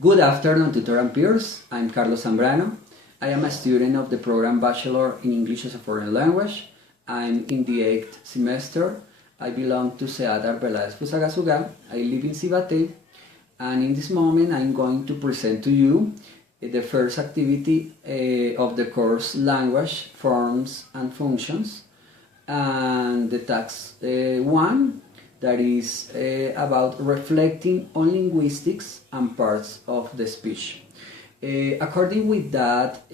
Good afternoon, tutor and peers. I'm Carlos Zambrano. I am a student of the program Bachelor in English as a Foreign Language. I'm in the 8th semester. I belong to Seat Arbeláez Fusagasugá. I live in Cibate, and in this moment I'm going to present to you the first activity of the course Language, Forms and Functions, and the task 1, that is about reflecting on linguistics and parts of the speech. According with that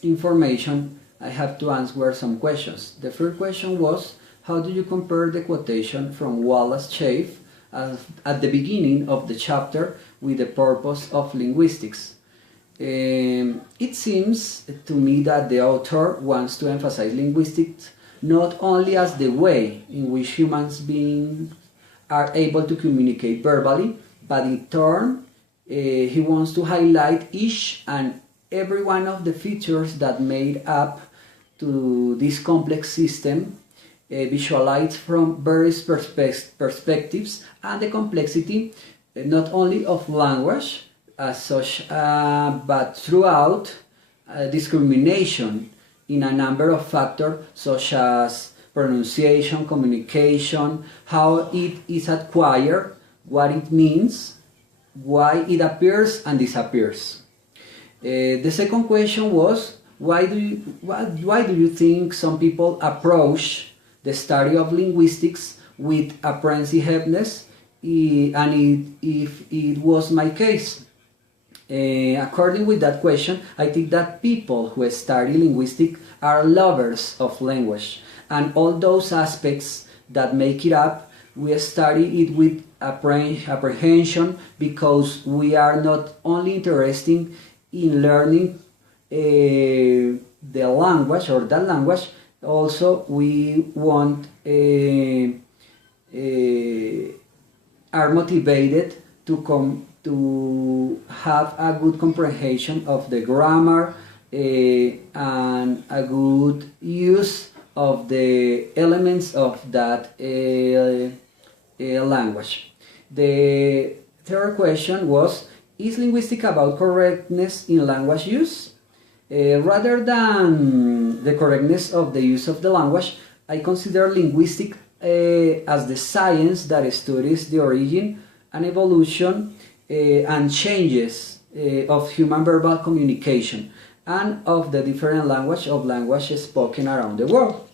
information, I have to answer some questions. The first question was, how do you compare the quotation from Wallace Chafe at the beginning of the chapter with the purpose of linguistics? It seems to me that the author wants to emphasize linguistics not only as the way in which human beings are able to communicate verbally, but in turn he wants to highlight each and every one of the features that made up to this complex system, visualized from various perspectives, and the complexity not only of language as such, but throughout discrimination in a number of factors such as pronunciation, communication, how it is acquired, what it means, why it appears and disappears. The second question was, why do you think some people approach the study of linguistics with apprehensiveness, and if it was my case? According with that question, I think that people who study linguistics are lovers of language, and all those aspects that make it up, we study it with apprehension, because we are not only interested in learning the language or that language, also we want are motivated to have a good comprehension of the grammar and a good use of the elements of that language. The third question was, is linguistics about correctness in language use? Rather than the correctness of the use of the language, I consider linguistics as the science that studies the origin and evolution and changes of human verbal communication and of the different languages spoken around the world.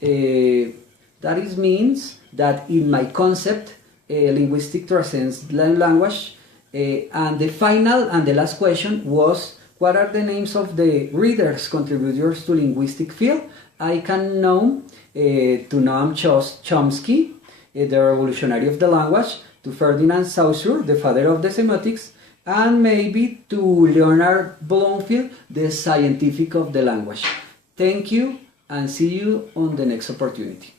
That means that in my concept, linguistics transcends language. And the final and the last question was, what are the names of the readers, contributors to linguistic field? I can know to Noam Chomsky, the revolutionary of the language, to Ferdinand Saussure, the father of the semantics, and maybe to Leonard Bloomfield, the scientific of the language. Thank you, and see you on the next opportunity.